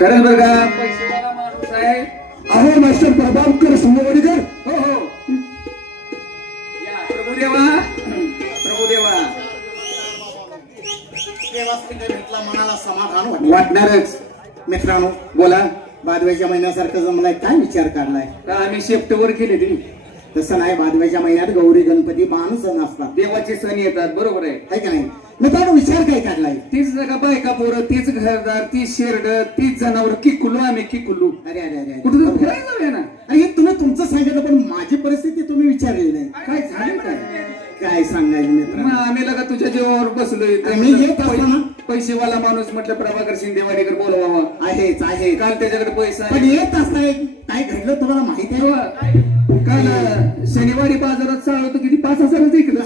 खरं बघा पैसेवाला माणूस आहे. अहो मास्टर प्रभाकर सोमवारीकर. हो हो या प्रभुदेवा प्रभुदेवा भेटला मनाला समाधान वाटणारच. मित्रांनो बोला. भादव्याच्या महिन्यासारखं जमलाय काय विचार काढलाय का आम्ही शेफ्टवर केले तरी तसं नाही. भादव्याच्या महिन्यात गौरी गणपती बाण सण असतात. देवाचे सण येतात. बरोबर आहे का नाही. मित्रांनो विचार काय काढलाय. तीच जगा बायका पोरं तीच घरदार तीच शेरड तीच जनावर की कुल्लू आम्ही की कुल्लू. अरे अरे अरे कुठं फिरायला जाऊया ना. अरे हे तुम्ही तुमचं सांगितलं पण माझी परिस्थिती तुम्ही विचारली नाही. काय झालं काय काय सांगायचं मित्र. आम्ही लगा तुझ्या जीवावर बसलोय. मी येत असताना पैसेवाला माणूस म्हटलं प्रभाकर शिंदेवाडीकर बोलवावा. आहेच आहे. काल त्याच्याकडे पैसा पण येत असताना काय घडलं तुम्हाला माहिती आहे. काल शनिवारी बाजारात चालू होतं किती 5,000 इकडं.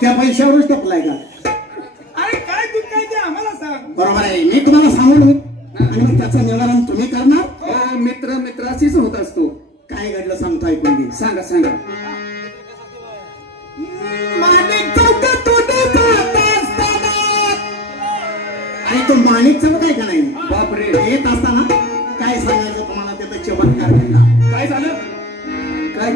त्या पैशावरच टपलाय का. अरे काय तू काय ते आम्हाला सांग. बरोबर आहे. मी तुम्हाला सांगून आणि मग त्याचं निवारण तुम्ही करणार. हो मित्र मित्राशीच होत असतो. काय घडलं सांगतो ऐकून घे. सांगा सांगा. आणि तो माणिक चौक आहे का नाही. बापरे. येत असताना काय सांगायचं तुम्हाला त्याचा चमत्कार घडला. काय झालं काय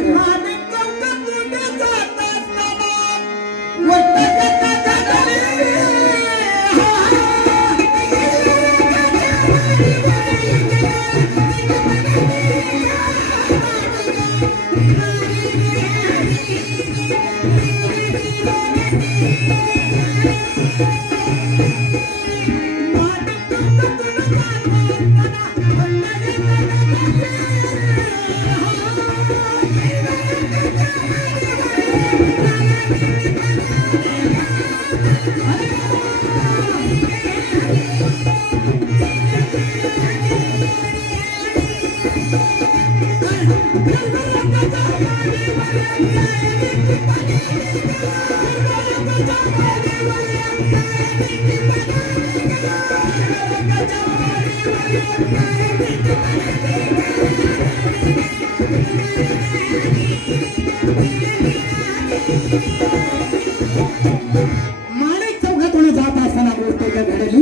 माणिक चौकातून जात असताना गोष्ट घडली.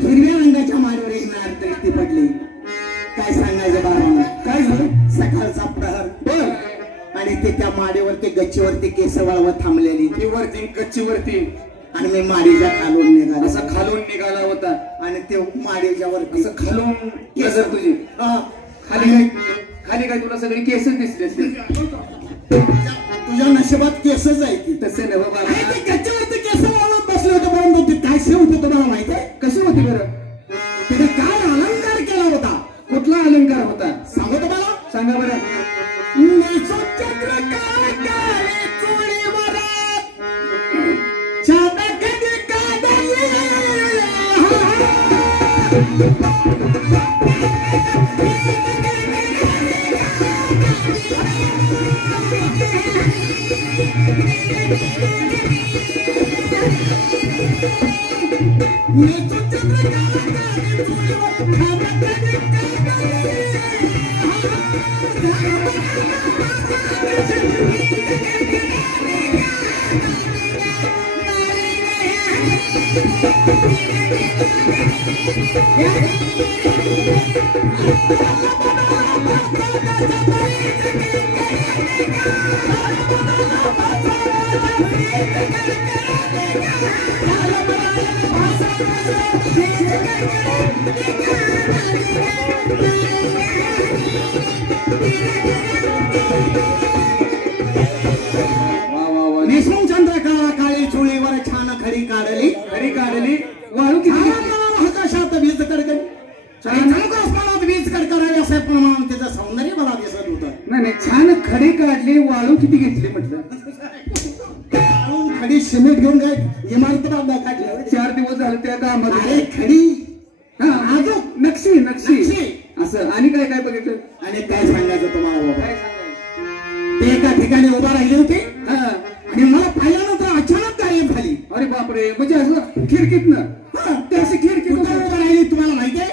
हिरव्या रंगाच्या माडीवर एक नार दृष्टी पडली. काय सांगायचं बाबा. काय झालं. सकाळचा प्रहर आणि ते त्या माडीवरती गच्चीवरती केस वळवत थांबलेली. ती वरती गच्चीवरती आणि मी माडीच्या खालून निघाला. असा खालून निघाला होता आणि ते माडीच्या वरती असं खालून नजर तुझी खाली खाली काय तुला सगळी केस दिसले असतील. तुझ्या नशिबात केसच आहे की. तसे न बाबा. गच्चीवरती केस वळवत बसले होते. परंतु ते काय से होते तुम्हाला माहिती आहे. कशी होती बरं. तिथे काय अलंकार केला होता. कुठला अलंकार होता सांगू तुम्हाला. सांगा बरं. निसुम चंद्रकला काळी चोळीवर छान खडी काढली. खरी काढली. वाळू किती आकाशात वीज कडकडी. आसमानात वीज कडकडावी असं प्रमाण त्याचं सौंदर्य मला दिसत होतं. नाही छान खडी काढली. वाळू किती घेतली म्हटलं. खडी सिमेंट घेऊन काय इमारत बांधा काढल्या. 4 दिवस झाले त्या कामामध्ये. अरे खडी अजून नक्षी नक्षी असं. आणि काय काय बघितलं. आणि काय सांगायचं तुम्हाला बाबा. काय सांगायचं. ते एका ठिकाणी उभा राहिले होते आणि मला पाहिल्यानंतर अचानक गायब झाली. अरे बापरे. म्हणजे असं खिडकीतनं. ते अशी खिडकीत उभा राहिली. तुम्हाला माहिती आहे.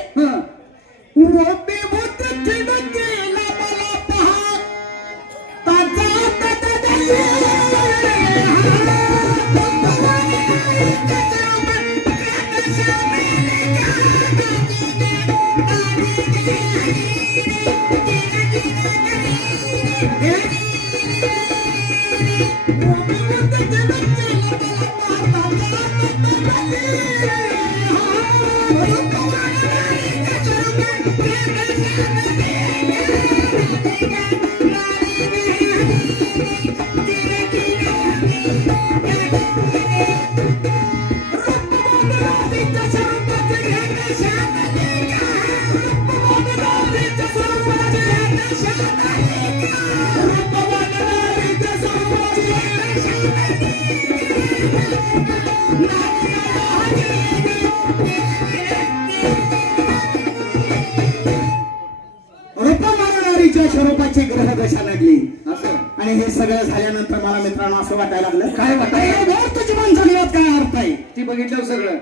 स्वरूपाची ग्रह दशा लागली असं आणि हे सगळं झाल्यानंतर मला मित्रांनो असं वाटायला लागलं काय वाटायला तुझी मन जगण्यात काय अर्थ आहे ती बघितलं सगळं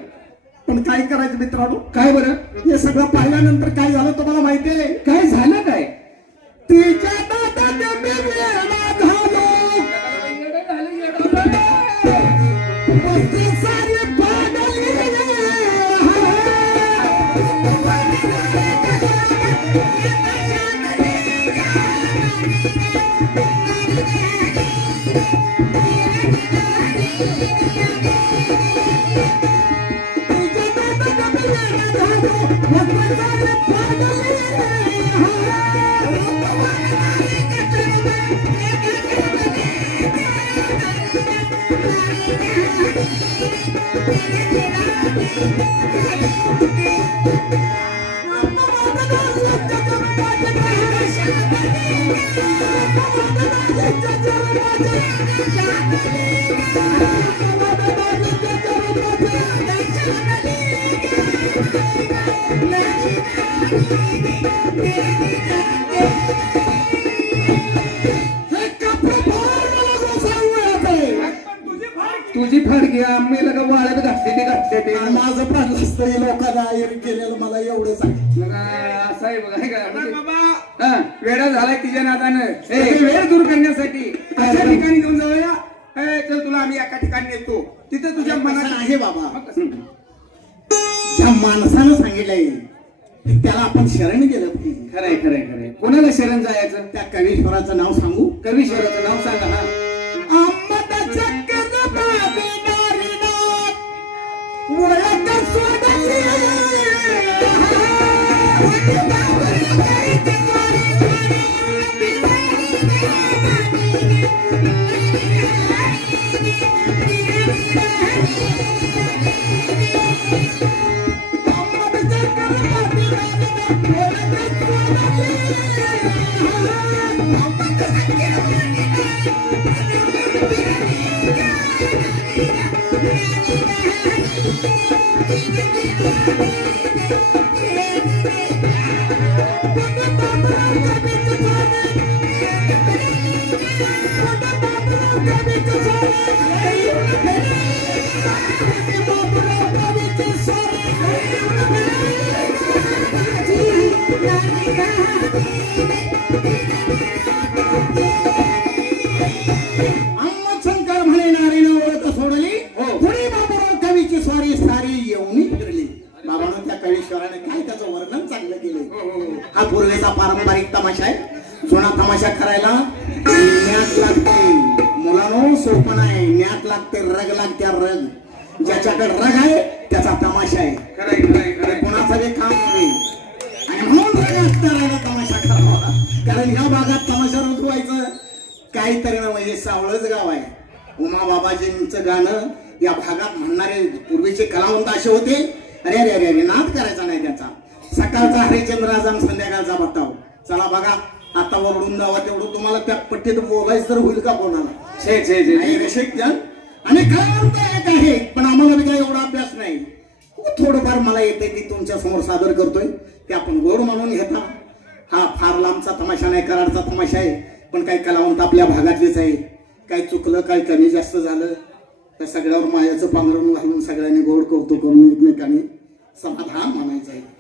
पण काय करायचं मित्रांनो काय बरं हे सगळं पाहिल्यानंतर काय झालं तुम्हाला माहिती आहे काय झालं काय तिच्या दादाने बिघडला झालो मस्ती सारी पाडली तुझी फार घ्या मी लगा वाळत घातले ते माझं पण असतं लोकांना केलेलं मला एवढं सांग असं आहे बघा हे का म्हणजे- बाबा हा. वेळा झालाय तिच्या नादानं हे. हे वेळ दूर करण्यासाठी अशा ठिकाणी घेऊन जाऊया चल तुला आम्ही एका ठिकाणी नेतो तिथे तुझ्या कसं मनात आहे बाबा मग कसं? ज्या माणसानं सांगितलंय त्याला आपण शरण गेलं पाहिजे खरंय खरंय खरंय कोणाला शरण जायचं त्या कवीश्वराचं नाव सांगू कवीश्वराचं नाव सांगा हा शंकर म्हणे नारीनं ओळख सोडली पुढे बाबूराव कवीची स्वारी सारी येऊन फिरली बाबानं त्या कवीश्वराने काय त्याचं वर्णन चांगलं केलं हा पूर्वेचा पारंपरिक तमाशा आहे जुना तमाशा करायला न्याक लागते मुलांनो सोपं आहे न्याक लागते रग लागते रग ज्याच्याकडे रग आहे त्याचा तमाशा आहे खरंय खरंय खरंय कोणाचं बी काम नाही आणि म्हणून रगात करायला तमाशा करावा कारण ह्या भागात तमाशा रुजवायचं काहीतरी ना म्हणजे सावळच गाव आहे उमा बाबाजींचं गाणं या भागात म्हणणारे पूर्वीचे कलावंत असे होते अरे अरे अरे अरे नाद करायचा नाही त्याचा सकाळचा हरिश्चंद्राचा आणि संध्याकाळचा बत्ताव चला बघा आता वरडून जावा तेवढं तुम्हाला त्या पट्टीत बोलायचं तर होईल का कोणाला छे छे छे नाही रसिक जन आणि कलावंत एक आहे पण आम्हाला बी काही एवढा अभ्यास नाही थोडंफार मला येते की तुमच्या समोर सादर करतोय ते आपण गोड म्हणून घेता हा फार लांबचा तमाशा नाही कराडचा तमाशा आहे पण काही कलावंत आपल्या भागातलेच आहे काही चुकलं काही कमी जास्त झालं तर सगळ्यावर मायाचं पांघरून घालून सगळ्यांनी गोड कौतुक करून एकमेकांनी समाधान मानायचं आहे